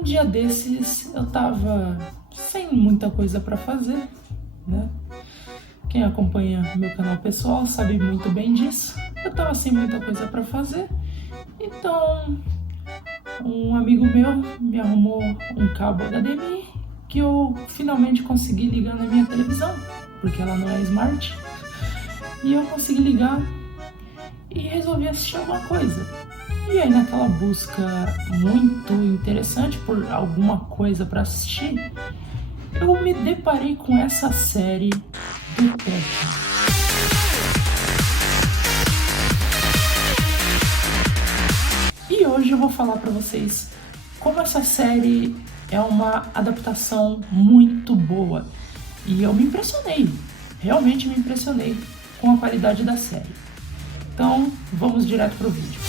Um dia desses eu tava sem muita coisa pra fazer, né? Quem acompanha meu canal pessoal sabe muito bem disso. Eu tava sem muita coisa pra fazer, então um amigo meu me arrumou um cabo HDMI que eu finalmente consegui ligar na minha televisão, porque ela não é smart, e eu consegui ligar e resolvi assistir alguma coisa. E aí, naquela busca muito interessante por alguma coisa para assistir, eu me deparei com essa série do Tekken. E hoje eu vou falar para vocês como essa série é uma adaptação muito boa. E eu me impressionei, realmente me impressionei com a qualidade da série. Então, vamos direto pro vídeo.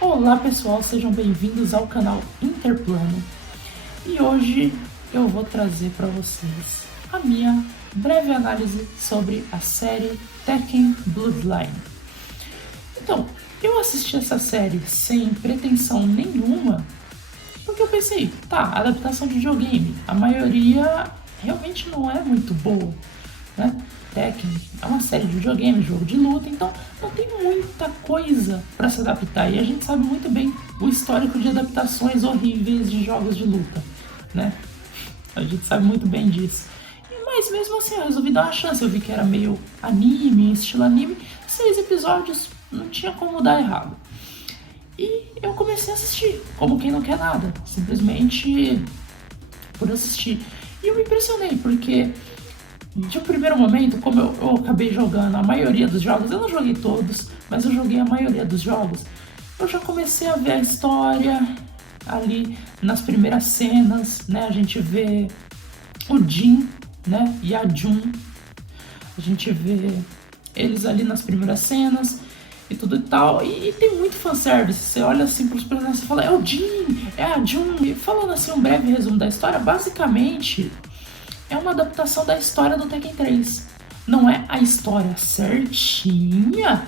Olá pessoal, sejam bem-vindos ao canal Interplano. E hoje eu vou trazer para vocês a minha breve análise sobre a série Tekken Bloodline. Então, eu assisti essa série sem pretensão nenhuma, porque eu pensei, tá, adaptação de videogame, a maioria realmente não é muito boa, né? Tekken é uma série de videogame, jogo de luta, então não tem muita coisa para se adaptar. E a gente sabe muito bem o histórico de adaptações horríveis de jogos de luta, né? A gente sabe muito bem disso. Mas mesmo assim eu resolvi dar uma chance. Eu vi que era meio anime, estilo anime. 6 episódios, não tinha como dar errado. E eu comecei a assistir, como quem não quer nada, simplesmente por assistir. E eu me impressionei, porque de um primeiro momento, como eu acabei jogando a maioria dos jogos, eu não joguei todos, mas eu joguei a maioria dos jogos, eu já comecei a ver a história ali nas primeiras cenas, né? A gente vê o Jin, né, e a Jun, a gente vê eles ali nas primeiras cenas e tudo e tal, e tem muito fanservice. Você olha assim pros personagens e fala, é o Jin, é a Jun. E falando assim um breve resumo da história, basicamente é uma adaptação da história do Tekken 3. Não é a história certinha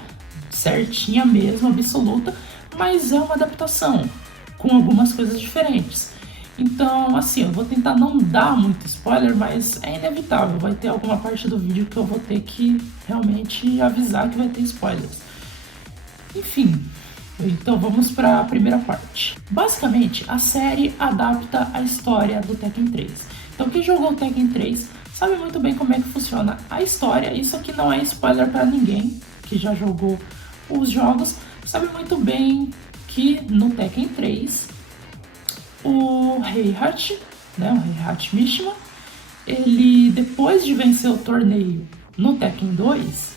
mesmo, absoluta, mas é uma adaptação com algumas coisas diferentes. Então, assim, eu vou tentar não dar muito spoiler, mas é inevitável. Vai ter alguma parte do vídeo que eu vou ter que realmente avisar que vai ter spoilers. Enfim, então vamos para a primeira parte. Basicamente, a série adapta a história do Tekken 3. Então, quem jogou o Tekken 3 sabe muito bem como é que funciona a história. Isso aqui não é spoiler para ninguém que já jogou os jogos. Sabe muito bem que no Tekken 3... o Heihachi, né, o Heihachi Mishima, ele, depois de vencer o torneio no Tekken 2,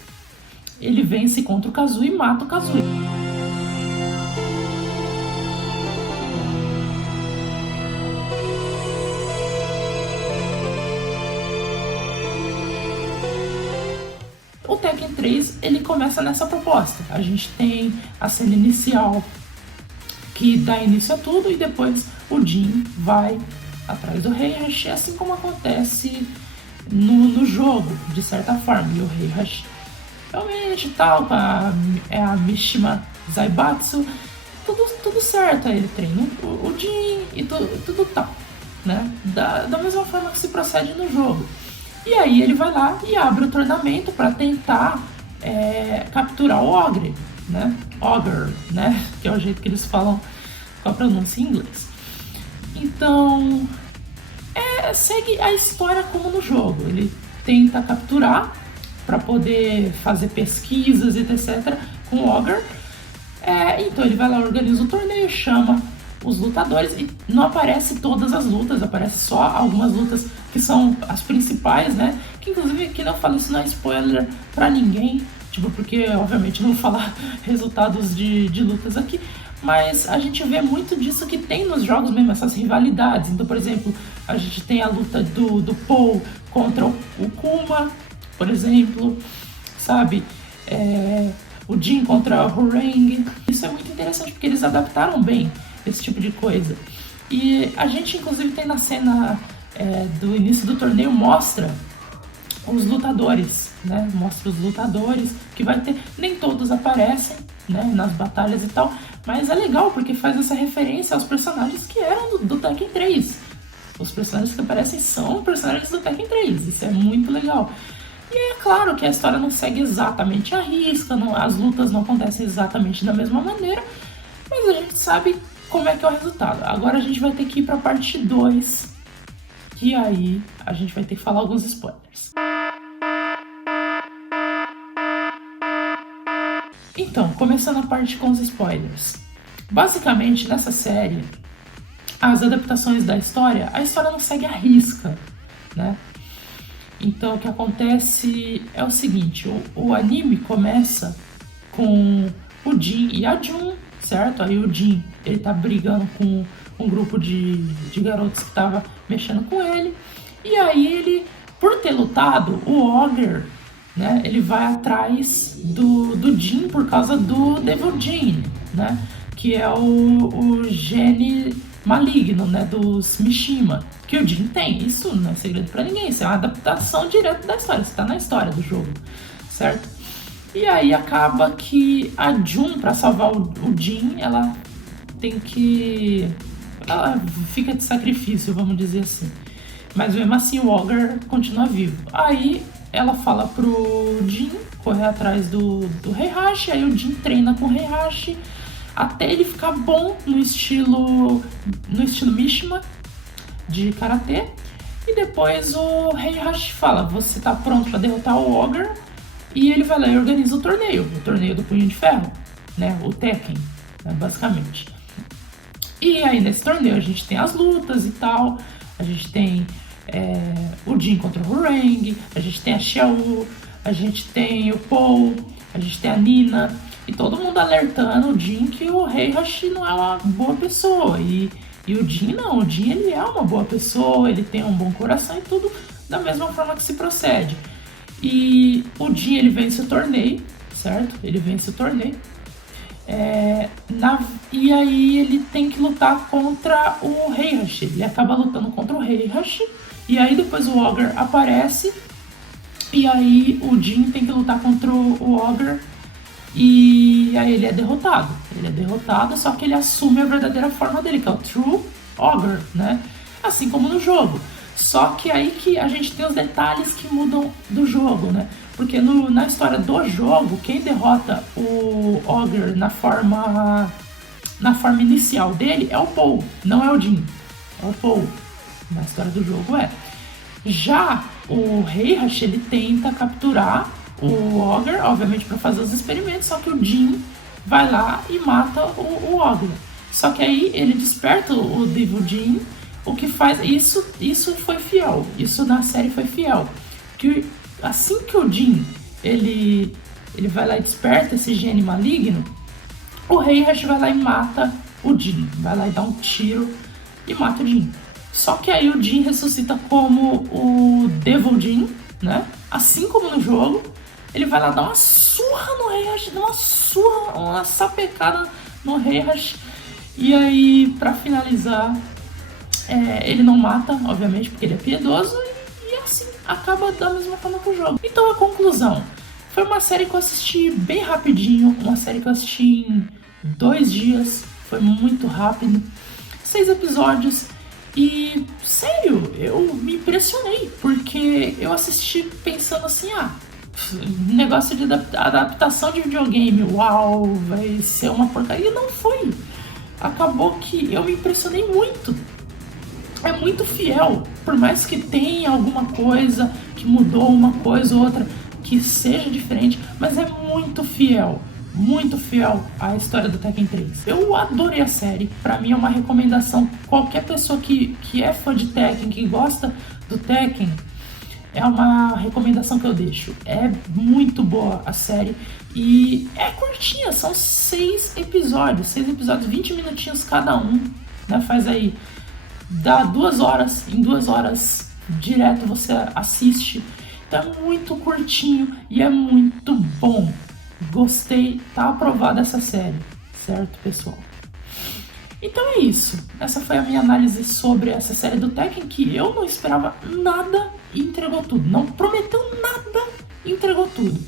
ele vence contra o Kazooie e mata o Kazooie. O Tekken 3, ele começa nessa proposta. A gente tem a cena inicial que dá início a tudo, e depois o Jin vai atrás do Heihachi, assim como acontece no jogo, de certa forma. E o Heihachi realmente tal, é a Mishima Zaibatsu, tudo certo. Aí ele treina o Jin e tudo tal, né? Da mesma forma que se procede no jogo. E aí ele vai lá e abre o treinamento para tentar capturar o Ogre, né? Ogre, né? Que é o jeito que eles falam com a pronúncia em inglês. Então, segue a história como no jogo. Ele tenta capturar para poder fazer pesquisas e etc. com o Ogre. Então ele vai lá, organiza o torneio, chama os lutadores, e não aparece todas as lutas, aparece só algumas lutas que são as principais, né? Que inclusive aqui não falo, isso não é spoiler para ninguém, tipo, porque obviamente não vou falar resultados de lutas aqui, mas a gente vê muito disso que tem nos jogos mesmo, essas rivalidades. Então, por exemplo, a gente tem a luta do Paul contra o Kuma, por exemplo, sabe? O Jin contra o Hwoarang. Isso é muito interessante porque eles adaptaram bem esse tipo de coisa. E a gente inclusive tem na cena do início do torneio, mostra os lutadores, né? Mostra os lutadores, que vai ter, nem todos aparecem, né, nas batalhas e tal, mas é legal porque faz essa referência aos personagens que eram do Tekken 3. Os personagens que aparecem são personagens do Tekken 3, isso é muito legal. E é claro que a história não segue exatamente a risca, as lutas não acontecem exatamente da mesma maneira, mas a gente sabe como é que é o resultado. Agora a gente vai ter que ir para a parte 2, que aí a gente vai ter que falar alguns spoilers. Então, começando a parte com os spoilers. Basicamente, nessa série, as adaptações da história, a história não segue a risca, né? Então, o que acontece é o seguinte, o anime começa com o Jin e a Jun, certo? Aí o Jin, ele tá brigando com um grupo de garotos que tava mexendo com ele, e aí ele, por ter lutado, o Ogre, né, ele vai atrás do Jin por causa do Devil Jin, né, que é o gene maligno, né, dos Mishima, que o Jin tem. Isso não é segredo pra ninguém, isso é uma adaptação direta da história, isso tá na história do jogo, certo? E aí acaba que a Jun, pra salvar o Jin, ela fica de sacrifício, vamos dizer assim. Mas mesmo assim o Ogre continua vivo. Aí ela fala pro Jin correr atrás do Heihachi, aí o Jin treina com o Heihachi até ele ficar bom no estilo Mishima de karatê. E depois o Heihachi fala: você tá pronto para derrotar o Ogre? E ele vai lá e organiza o torneio do Punho de Ferro, né? O Tekken, né? Basicamente. E aí nesse torneio a gente tem as lutas e tal, a gente tem o Jin contra o Hwoarang, a gente tem a Xiao, a gente tem o Paul, a gente tem a Nina, e todo mundo alertando o Jin que o Heihachi não é uma boa pessoa, e o Jin não, o Jin ele é uma boa pessoa, ele tem um bom coração e tudo da mesma forma que se procede. E o Jin ele vence o torneio, certo? Ele vence o torneio. E aí ele tem que lutar contra o Heihachi. Ele acaba lutando contra o Heihachi. E aí depois o Ogre aparece. E aí o Jin tem que lutar contra o Ogre. E aí ele é derrotado. Ele é derrotado, só que ele assume a verdadeira forma dele, que é o True Ogre, né? Assim como no jogo. Só que aí que a gente tem os detalhes que mudam do jogo, né? Porque na história do jogo, quem derrota o Ogre na forma inicial dele é o Paul, não é o Jin. É o Paul. Na história do jogo é. Já o Heihachi, ele tenta capturar o Ogre, obviamente para fazer os experimentos, só que o Jin vai lá e mata o Ogre. Só que aí ele desperta o Devil Jin. O que faz isso foi fiel, isso na série foi fiel, que assim que o Jin ele vai lá e desperta esse gene maligno, o Heihachi vai lá e mata o Jin, vai lá e dá um tiro e mata o Jin. Só que aí o Jin ressuscita como o Devil Jin, né? Assim como no jogo, ele vai lá dar uma surra no Heihachi, uma sapecada no Heihachi, e aí pra finalizar ele não mata, obviamente, porque ele é piedoso, e assim acaba da mesma forma que o jogo. Então a conclusão: foi uma série que eu assisti bem rapidinho, uma série que eu assisti em 2 dias, foi muito rápido, 6 episódios, e sério, eu me impressionei, porque eu assisti pensando assim, negócio de adaptação de videogame, uau, vai ser uma porcaria, e não foi. Acabou que eu me impressionei muito. É muito fiel, por mais que tenha alguma coisa que mudou, uma coisa ou outra que seja diferente, mas é muito fiel à história do Tekken 3. Eu adorei a série, pra mim é uma recomendação. Qualquer pessoa que é fã de Tekken, que gosta do Tekken, é uma recomendação que eu deixo. É muito boa a série e é curtinha, são 6 episódios, 20 minutinhos cada um, né? Faz aí, dá 2 horas, em 2 horas direto você assiste. Então é muito curtinho e é muito bom. Gostei, tá aprovada essa série, certo, pessoal? Então é isso. Essa foi a minha análise sobre essa série do Tekken, que eu não esperava nada e entregou tudo. Não prometeu nada, entregou tudo.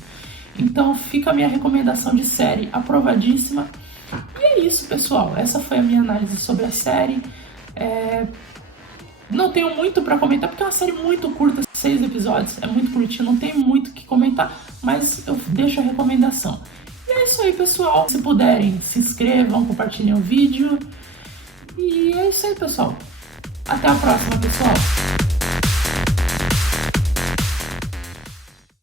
Então fica a minha recomendação de série aprovadíssima. E é isso, pessoal. Essa foi a minha análise sobre a série. Não tenho muito para comentar, porque é uma série muito curta, 6 episódios, é muito curtinho, não tem muito o que comentar, mas eu deixo a recomendação. E é isso aí, pessoal. Se puderem, se inscrevam, compartilhem o vídeo. E é isso aí, pessoal. Até a próxima, pessoal.